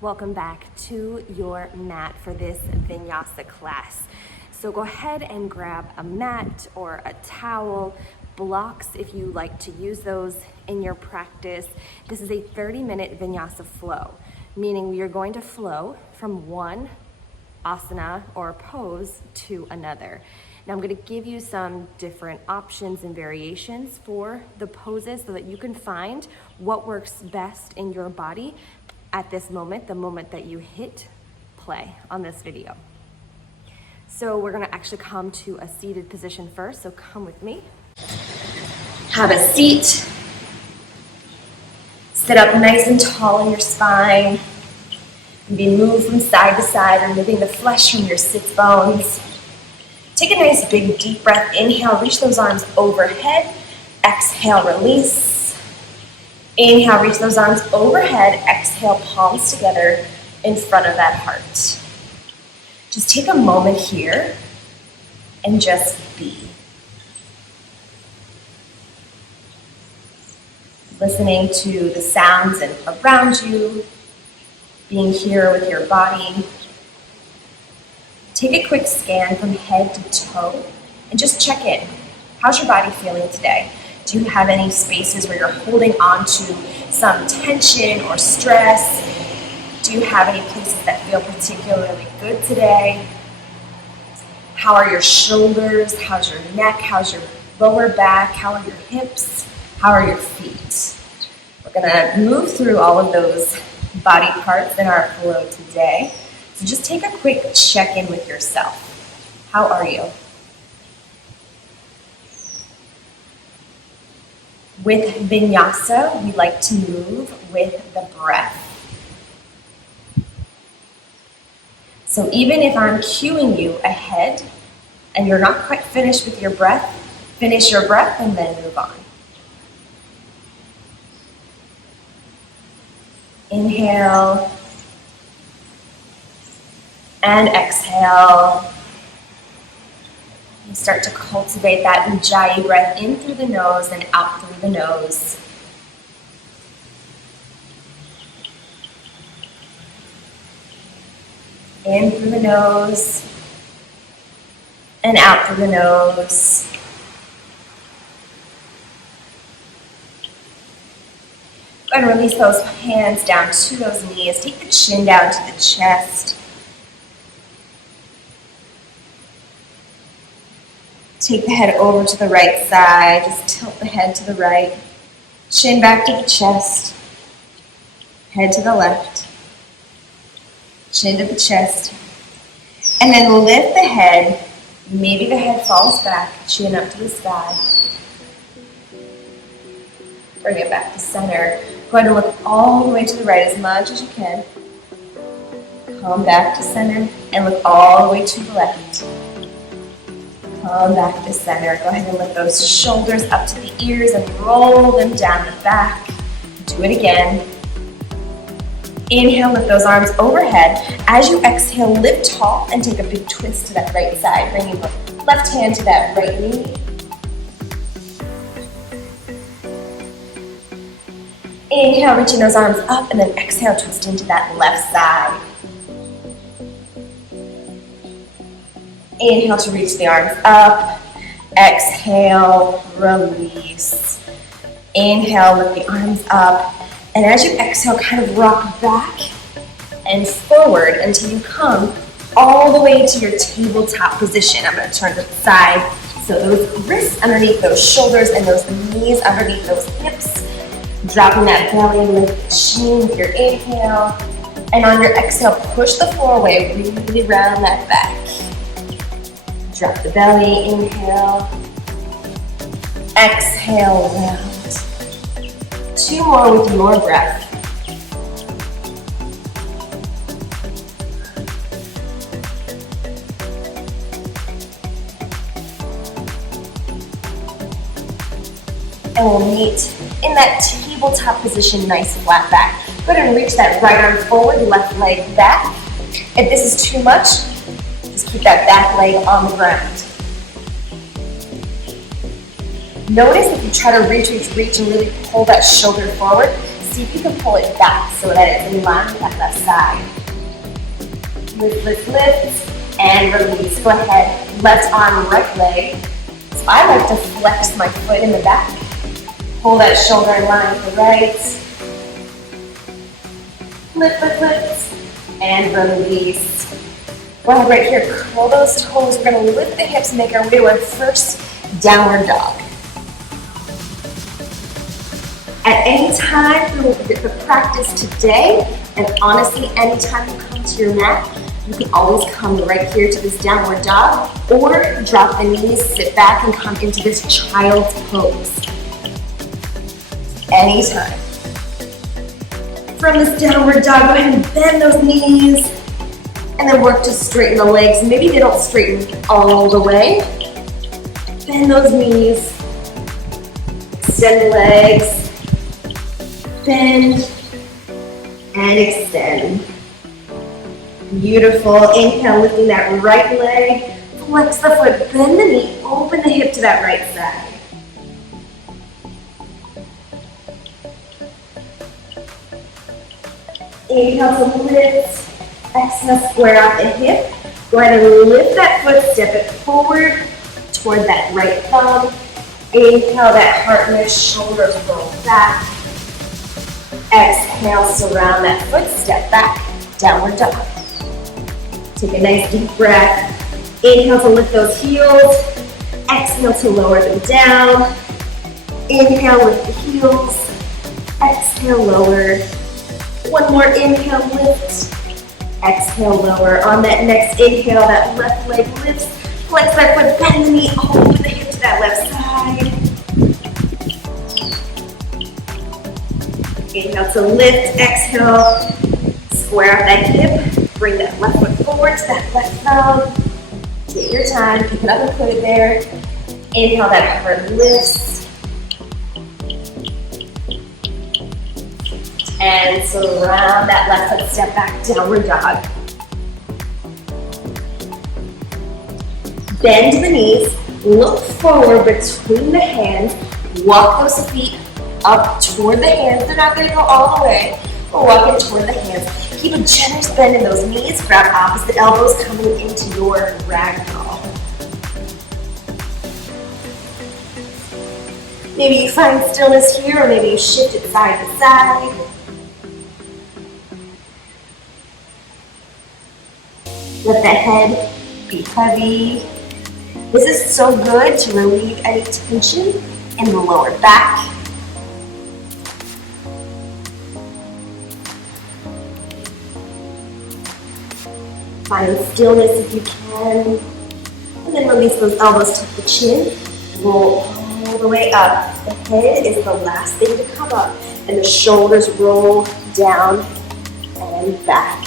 Welcome back to your mat for this Vinyasa class. So go ahead and grab a mat or a towel, blocks if you like to use those in your practice. This is a 30-minute Vinyasa flow, meaning we are going to flow from one asana or pose to another. Now I'm going to give you some different options and variations for the poses so that you can find what works best in your body at this moment, the moment that you hit play on this video. So we're gonna actually come to a seated position first, so come with me. Have a seat. Sit up nice and tall in your spine. And be moved from side to side, removing the flesh from your sits bones. Take a nice big deep breath. Inhale, reach those arms overhead. Exhale, release. Inhale, reach those arms overhead. Exhale, palms together in front of that heart. Just take a moment here and just be. Listening to the sounds around you, being here with your body. Take a quick scan from head to toe and just check in. How's your body feeling today? Do you have any spaces where you're holding on to some tension or stress? Do you have any places that feel particularly good today? How are your shoulders? How's your neck? How's your lower back? How are your hips? How are your feet? We're gonna move through all of those body parts in our flow today. So just take a quick check-in with yourself. How are you? With Vinyasa, we like to move with the breath. So even if I'm cueing you ahead and you're not quite finished with your breath, finish your breath and then move on. Inhale and exhale. You start to cultivate that Ujjayi breath in through the nose and out through the nose. In through the nose and out through the nose. Go ahead and release those hands down to those knees. Take the chin down to the chest. Take the head over to the right side. Just tilt the head to the right. Chin back to the chest. Head to the left. Chin to the chest. And then lift the head. Maybe the head falls back. Chin up to the sky. Bring it back to center. Go ahead and look all the way to the right as much as you can. Come back to center and look all the way to the left. Come back to center. Go ahead and lift those shoulders up to the ears and roll them down the back. Do it again. Inhale, lift those arms overhead. As you exhale, lift tall and take a big twist to that right side. Bringing the left hand to that right knee. Inhale, reaching those arms up, and then exhale, twist into that left side. Inhale to reach the arms up. Exhale, release. Inhale, lift the arms up. And as you exhale, kind of rock back and forward until you come all the way to your tabletop position. I'm going to turn to the side. So those wrists underneath those shoulders and those knees underneath those hips. Dropping that belly, lift the chin with your inhale. And on your exhale, push the floor away, really round that back. Drop the belly, inhale. Exhale, round. 2 more with your breath. And we'll meet in that tabletop position, nice flat back. Go ahead and reach that right arm forward, left leg back. If this is too much, just keep that back leg on the ground. Notice if you try to reach and really pull that shoulder forward, see See if you can pull it back so that it's in line with that left side. Lift, lift, lift, and release. Go ahead, left arm, right leg. So I like to flex my foot in the back. Pull that shoulder in line with the right. Lift, lift, lift, and release. Go ahead right here, curl those toes. We're gonna lift the hips and make our way to our first downward dog. At any time through the practice today, and honestly, anytime you come to your mat, you can always come right here to this downward dog, or drop the knees, sit back, and come into this child's pose. Anytime. From this downward dog, go ahead and bend those knees, and then work to straighten the legs. Maybe they don't straighten all the way. Bend those knees, extend the legs, bend, and extend. Beautiful. Inhale, lifting that right leg, flex the foot, bend the knee, open the hip to that right side. Inhale to lift, exhale, square out the hip. Go ahead and lift that foot, step it forward toward that right thumb. Inhale, that heart lift, shoulders roll back. Exhale, surround that foot, step back, downward dog. Take a nice deep breath. Inhale to lift those heels. Exhale to lower them down. Inhale, lift the heels. Exhale, lower. One more inhale, lift. Exhale, lower. On that next inhale, that left leg lifts. Flex that foot, bend the knee, open the hip to that left side. Inhale to lift, exhale, square out that hip, bring that left foot forward to that left thumb. Take your time, pick it up and put it there. Inhale, that heart lifts. And surround that left foot, step back, downward dog. Bend the knees, look forward between the hands, walk those feet up toward the hands. They're not going to go all the way, but walk in toward the hands. Keep a generous bend in those knees, grab opposite elbows coming into your ragdoll. Maybe you find stillness here, or maybe you shift it side to side. Let the head be heavy. This is so good to relieve any tension in the lower back. Find stillness if you can. And then release those elbows to the chin. Roll all the way up. The head is the last thing to come up. And the shoulders roll down and back.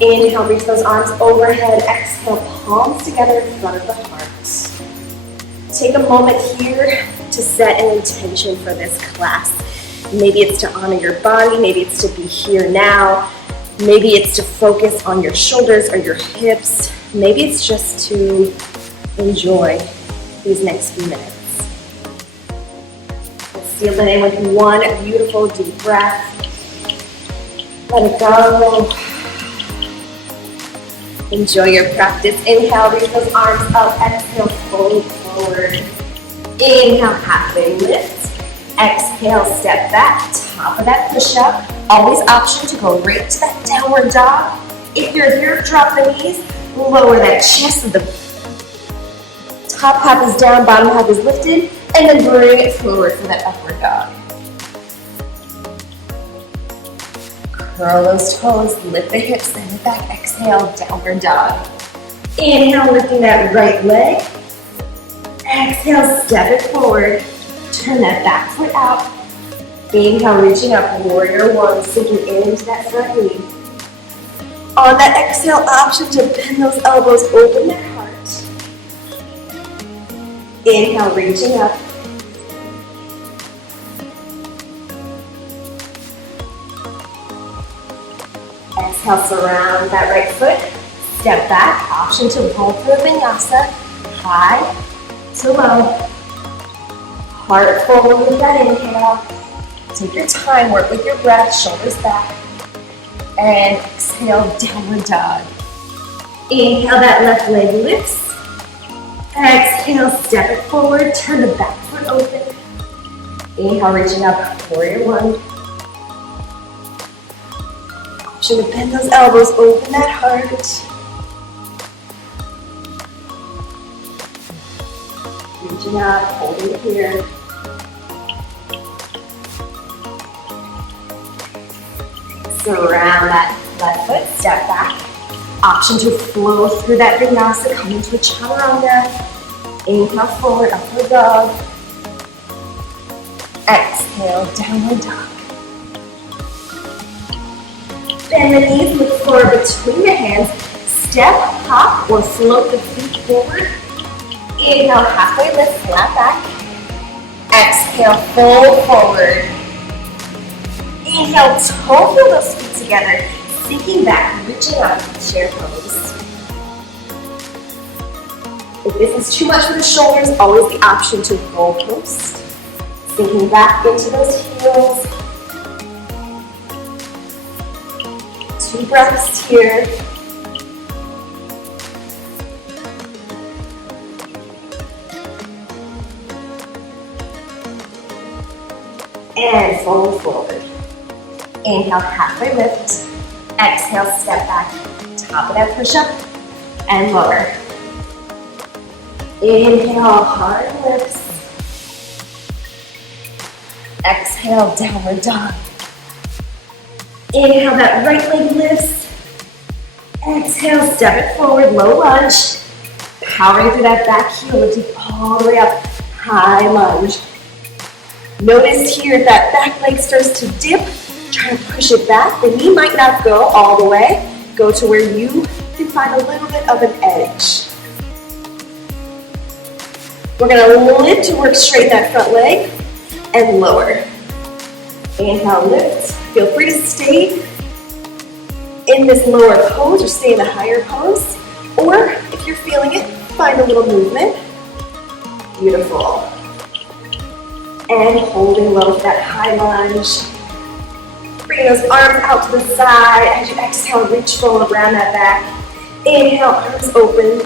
Inhale, reach those arms overhead. Exhale, palms together in front of the heart. Take a moment here to set an intention for this class. Maybe it's to honor your body. Maybe it's to be here now. Maybe it's to focus on your shoulders or your hips. Maybe it's just to enjoy these next few minutes. Let's seal it in with one beautiful deep breath. Let it go. Enjoy your practice. Inhale, reach those arms up. Exhale, fold forward. Inhale, halfway lift. Exhale, step back. Top of that push-up. Always option to go right to that downward dog. If you're here, drop the knees. Lower that chest. The top half is down, bottom half is lifted. And then bring it forward for that upward dog. Curl those toes, lift the hips, send it back. Exhale, downward dog. Inhale, lifting that right leg. Exhale, step it forward. Turn that back foot out. Inhale, reaching up, warrior one, sinking into that front knee. On that exhale, option to bend those elbows, open that heart. Inhale, reaching up. Exhale, surround that right foot. Step back, option to roll through Vinyasa. High to low. Heart forward with that inhale. Take your time, work with your breath, shoulders back. And exhale, downward dog. Inhale, that left leg lifts. Exhale, step it forward, turn the back foot open. Inhale, reaching up, warrior one. Option to bend those elbows, open that heart. Reaching up, holding it here. Surround that left foot, step back. Option to flow through that vinyasa, come into a chaturanga. Inhale, forward, upward dog. Exhale, downward dog. Bend the knees, look forward between the hands. Step, hop, or float the feet forward. Inhale, halfway lift, flat back. Exhale, fold forward. Inhale, toe heel those feet together. Sinking back, reaching up, chair pose. If this is too much for the shoulders, always the option to roll post. Sinking back into those heels. 2 breaths here. And fold forward. Inhale, halfway lift. Exhale, step back. Top of that push-up and lower. Inhale, hard lifts. Exhale, downward dog. Inhale, that right leg lifts. Exhale, step it forward, low lunge. Powering through that back heel, lifting all the way up, high lunge. Notice here if that back leg starts to dip, try to push it back. The knee might not go all the way. Go to where you can find a little bit of an edge. We're gonna lift to work straight that front leg and lower. Inhale, lift. Feel free to stay in this lower pose or stay in the higher pose. Or if you're feeling it, find a little movement. Beautiful. And holding low for that high lunge. Bring those arms out to the side. As you exhale, reach forward around that back. Inhale, arms open.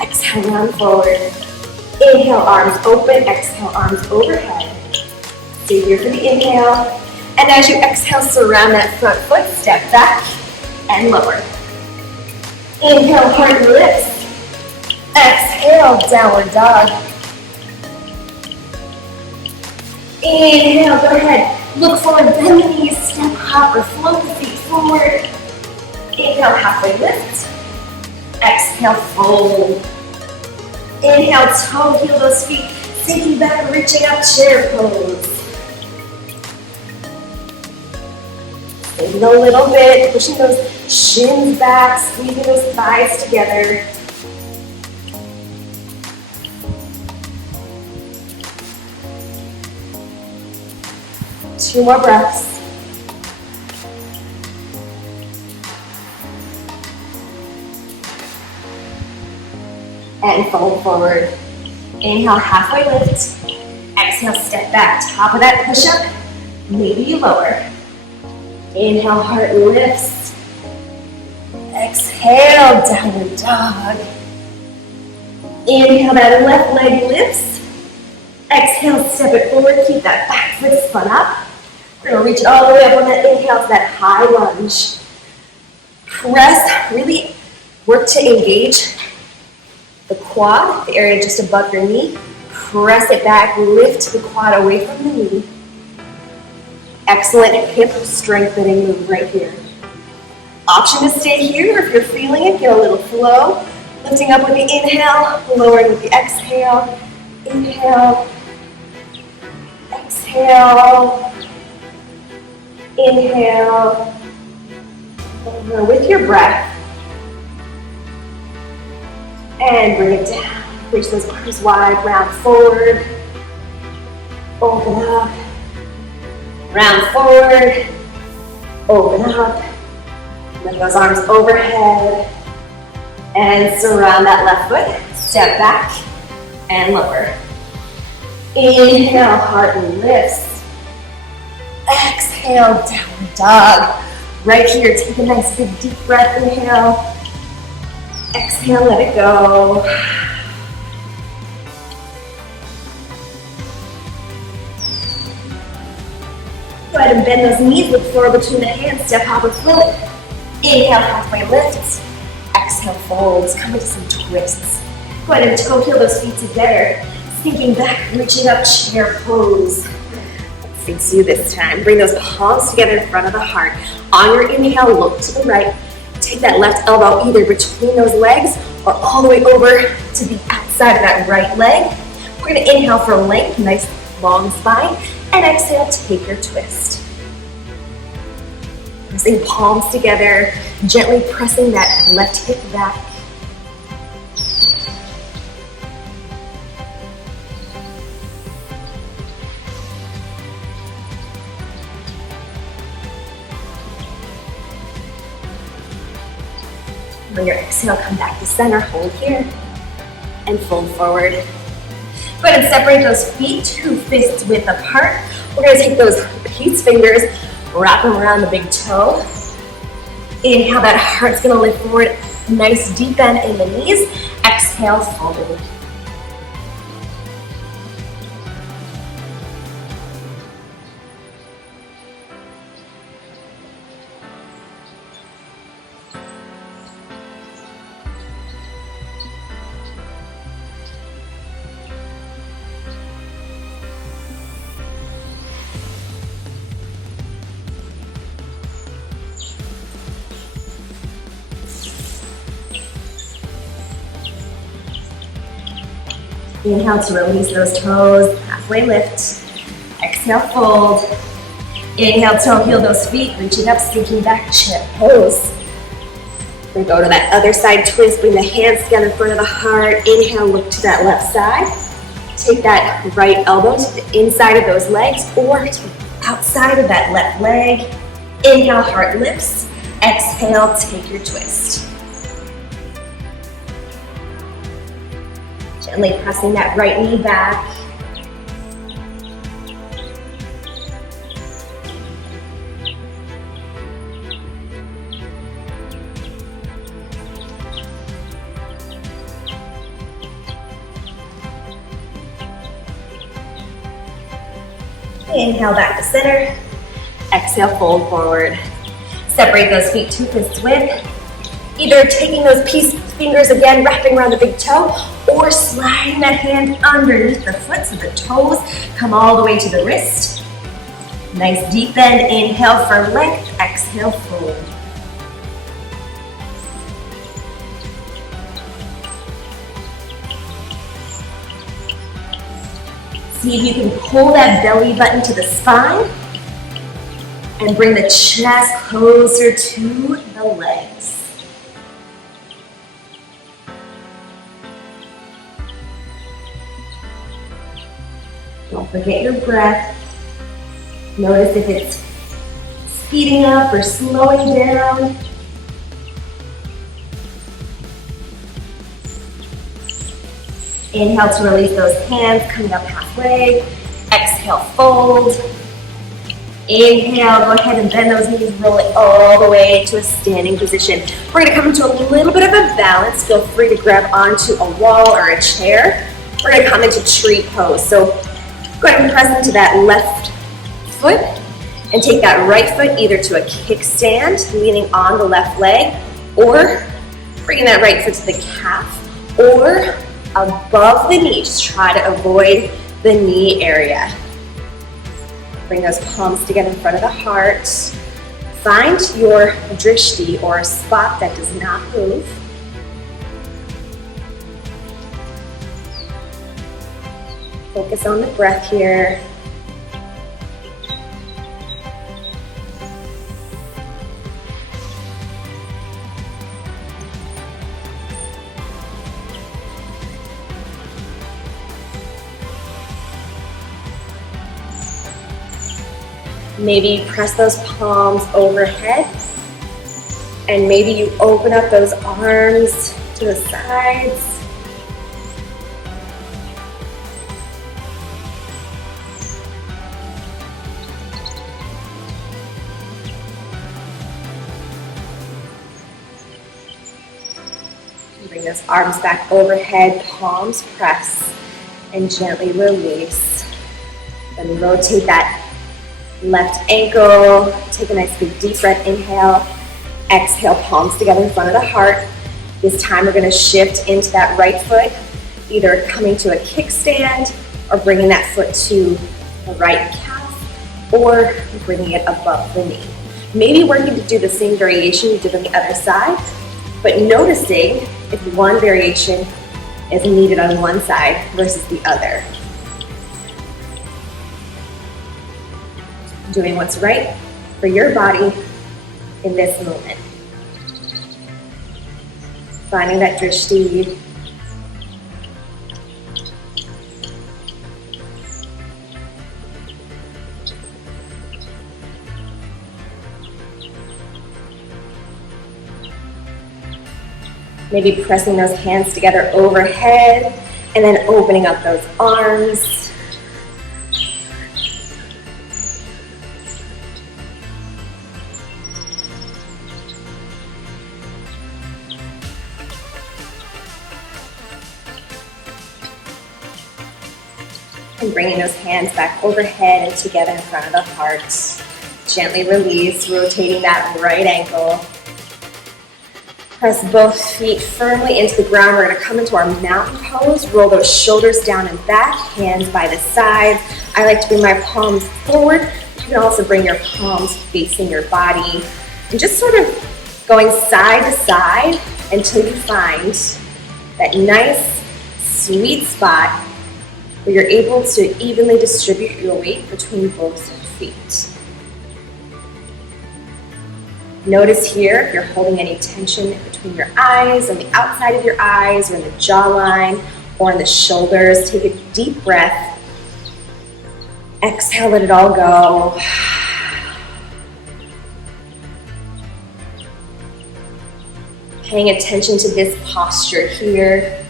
Exhale, round forward. Inhale, arms open. Exhale, arms overhead. Stay here for the inhale. And as you exhale, surround that front foot. Step back and lower. Inhale, heart lifts. Exhale, downward dog. Inhale, go ahead. Look forward, bend the knees, step, hop, or float the feet forward. Inhale, halfway lift. Exhale, fold. Inhale, toe heel those feet. Sinking back, reaching up, chair pose. Maybe a little bit, pushing those shins back, squeezing those thighs together. Two more breaths. And fold forward. Inhale, halfway lift. Exhale, step back. Top of that push-up. Maybe you lower. Inhale, heart lifts. Exhale, downward dog. Inhale, that left leg lifts. Exhale, step it forward. Keep that back foot spun up. We're going to reach all the way up on that inhale to that high lunge. Press, really work to engage the quad, the area just above your knee. Press it back, lift the quad away from the knee. Excellent hip strengthening move right here. Option to stay here if you're feeling it, get a little flow. Lifting up with the inhale, lowering with the exhale. Inhale, exhale, inhale. Over with your breath. And bring it down. Reach those arms wide, round forward. Open up. Round forward. Open up. Bring those arms overhead. And surround that left foot. Step back and lower. Inhale, heart lifts. Exhale, downward dog. Right here, take a nice big deep breath, inhale. Exhale, let it go. Go ahead and bend those knees, look forward between the hands, step hop or float. Inhale, halfway lift. Exhale, folds, come into some twists. Go ahead and toe heel those feet together. Sinking back, reaching up, chair pose. Let's do this time. Bring those palms together in front of the heart. On your inhale, look to the right. Take that left elbow either between those legs or all the way over to the outside of that right leg. We're gonna inhale for length, nice long spine, and exhale, take your twist. Pressing palms together, gently pressing that left hip back. On your exhale, come back to center, hold here, and fold forward. Go ahead and separate those feet, 2 fists width apart. We're gonna take those peace fingers, wrap them around the big toe. Inhale, that heart's gonna lift forward, nice deep bend in the knees. Exhale, fold. Inhale to release those toes, halfway lift. Exhale, fold. Inhale, toe heel those feet, reaching up, sinking back, chair pose. We go to that other side twist, bring the hands together in front of the heart. Inhale, look to that left side. Take that right elbow to the inside of those legs or to the outside of that left leg. Inhale, heart lifts. Exhale, take your twist. Gently pressing that right knee back. Inhale back to center. Exhale, fold forward. Separate those feet 2 fists width. Either taking those peace fingers again, wrapping around the big toe, or sliding that hand underneath the foot so the toes come all the way to the wrist. Nice deep bend, inhale for length, exhale, fold. See if you can pull that belly button to the spine and bring the chest closer to the legs. Don't forget your breath. Notice if it's speeding up or slowing down. Inhale to release those hands, coming up halfway. Exhale, fold. Inhale, go ahead and bend those knees, roll it all the way to a standing position. We're gonna come into a little bit of a balance. Feel free to grab onto a wall or a chair. We're gonna come into tree pose. So go ahead and press into that left foot and take that right foot either to a kickstand, leaning on the left leg, or bringing that right foot to the calf, or above the knee. Just try to avoid the knee area. Bring those palms together in front of the heart. Find your drishti, or a spot that does not move. Focus on the breath here. Maybe press those palms overhead, and maybe you open up those arms to the sides. Bring those arms back overhead, palms press, and gently release. Then rotate that left ankle. Take a nice big deep breath, inhale. Exhale, palms together in front of the heart. This time we're gonna shift into that right foot, either coming to a kickstand or bringing that foot to the right calf or bringing it above the knee. Maybe working to do the same variation you did on the other side, but noticing if one variation is needed on one side versus the other. Doing what's right for your body in this moment. Finding that drishti. Maybe pressing those hands together overhead and then opening up those arms. And bringing those hands back overhead and together in front of the heart. Gently release, rotating that right ankle. Press both feet firmly into the ground. We're gonna come into our mountain pose. Roll those shoulders down and back, hands by the sides. I like to bring my palms forward. You can also bring your palms facing your body. And just sort of going side to side until you find that nice, sweet spot where you're able to evenly distribute your weight between both feet. Notice here if you're holding any tension between your eyes, on the outside of your eyes, or in the jawline, or in the shoulders. Take a deep breath. Exhale, let it all go. Paying attention to this posture here.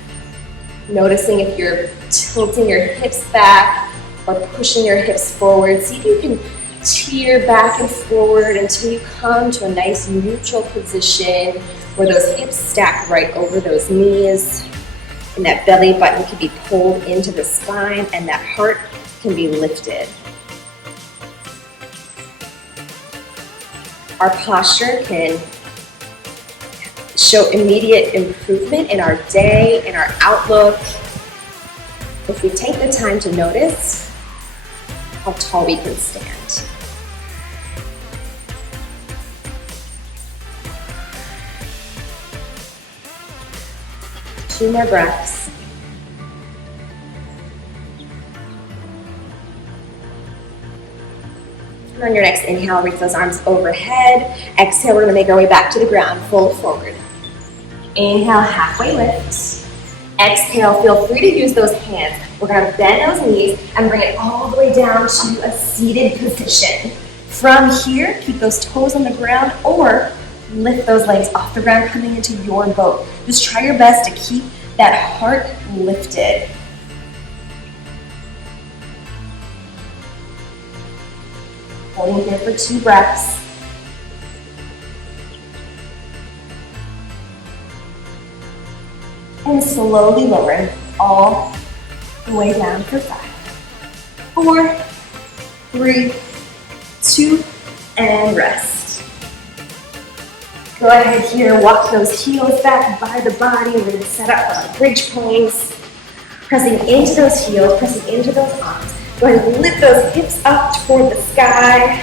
Noticing if you're tilting your hips back or pushing your hips forward. See if you can teeter back and forward until you come to a nice neutral position where those hips stack right over those knees and that belly button can be pulled into the spine and that heart can be lifted. Our posture can show immediate improvement in our day, in our outlook, if we take the time to notice how tall we can stand. 2 more breaths. And on your next inhale, reach those arms overhead. Exhale, we're gonna make our way back to the ground, fold forward. Inhale, halfway lift. Exhale, feel free to use those hands. We're gonna bend those knees and bring it all the way down to a seated position. From here, keep those toes on the ground or lift those legs off the ground coming into your boat. Just try your best to keep that heart lifted. Holding here for 2 breaths. And slowly lowering all the way down for 5, 4, 3, 2, and rest. Go ahead here, walk those heels back by the body. We're gonna set up our bridge planks. Pressing into those heels, pressing into those arms. Go ahead and lift those hips up toward the sky.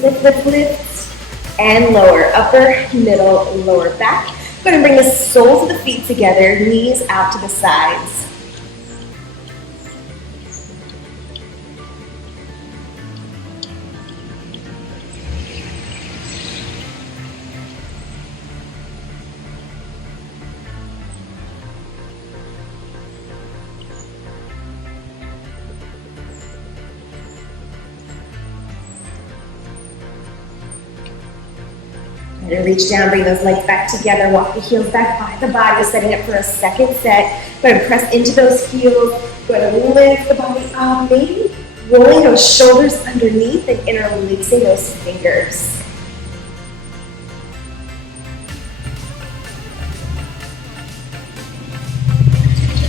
Lift, lift, lift, and lower. Upper, middle, lower back. Go ahead and bring the soles of the feet together, knees out to the sides. And reach down, bring those legs back together, walk the heels back by the body, setting up for a second set. Go ahead and press into those heels. Go ahead and lift the body up. Maybe Rolling those shoulders underneath and interlacing those fingers.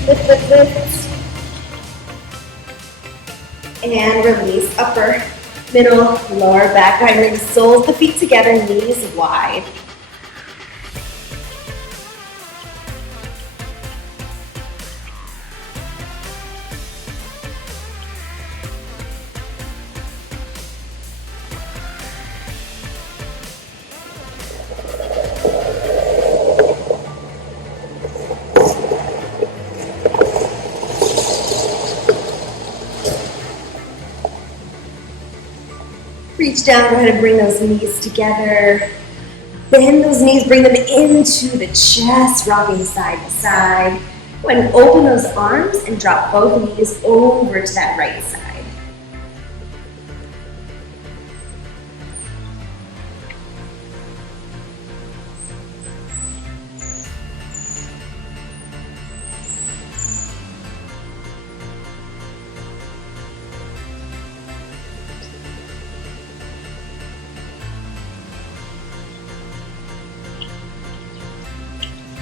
Lift, lift, lift. And release. Upper, middle, lower back. Go ahead and bring the soles of the feet together, knees wide. Reach down, go ahead and bring those knees together. Bend those knees, bring them into the chest, rocking side to side. Go ahead and open those arms and drop both knees over to that right side.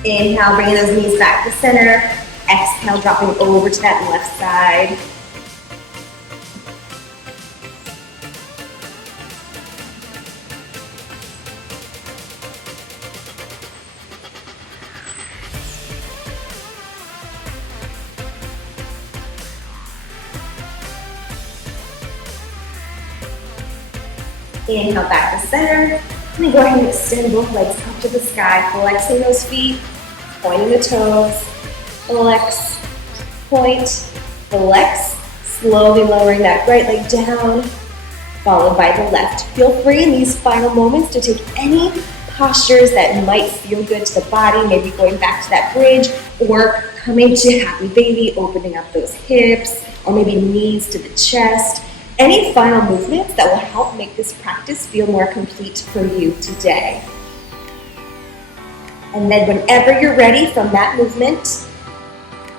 Inhale, bringing those knees back to center. Exhale, dropping over to that left side. Inhale, back to center. And then go ahead and extend both legs up to the sky, flexing those feet, pointing the toes, flex, point, flex, slowly lowering that right leg down, followed by the left. Feel free in these final moments to take any postures that might feel good to the body, maybe going back to that bridge, or coming to happy baby, opening up those hips, or maybe knees to the chest. Any final movements that will help make this practice feel more complete for you today. And then whenever you're ready from that movement,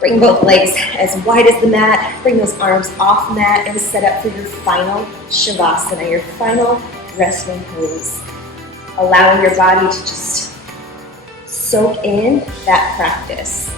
bring both legs as wide as the mat, bring those arms off mat and set up for your final Shavasana, your final resting pose. Allowing your body to just soak in that practice.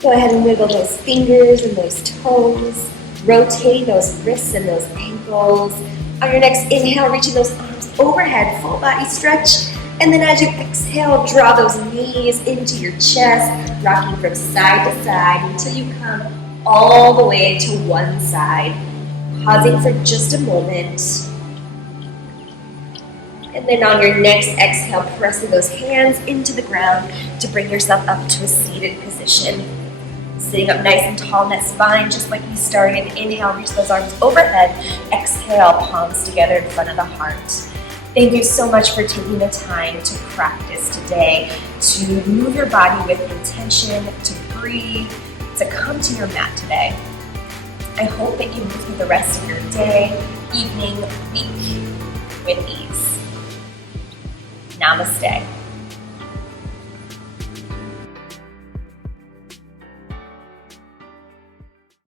Go ahead and wiggle those fingers and those toes. Rotate those wrists and those ankles. On your next inhale, reaching those arms overhead, full body stretch. And then as you exhale, draw those knees into your chest, rocking from side to side until you come all the way to one side. Pausing for just a moment. And then on your next exhale, pressing those hands into the ground to bring yourself up to a seated position. Sitting up nice and tall in that spine, just like we started. Inhale, reach those arms overhead. Exhale, palms together in front of the heart. Thank you so much for taking the time to practice today, to move your body with intention, to breathe, to come to your mat today. I hope that you move through the rest of your day, evening, week with ease. Namaste.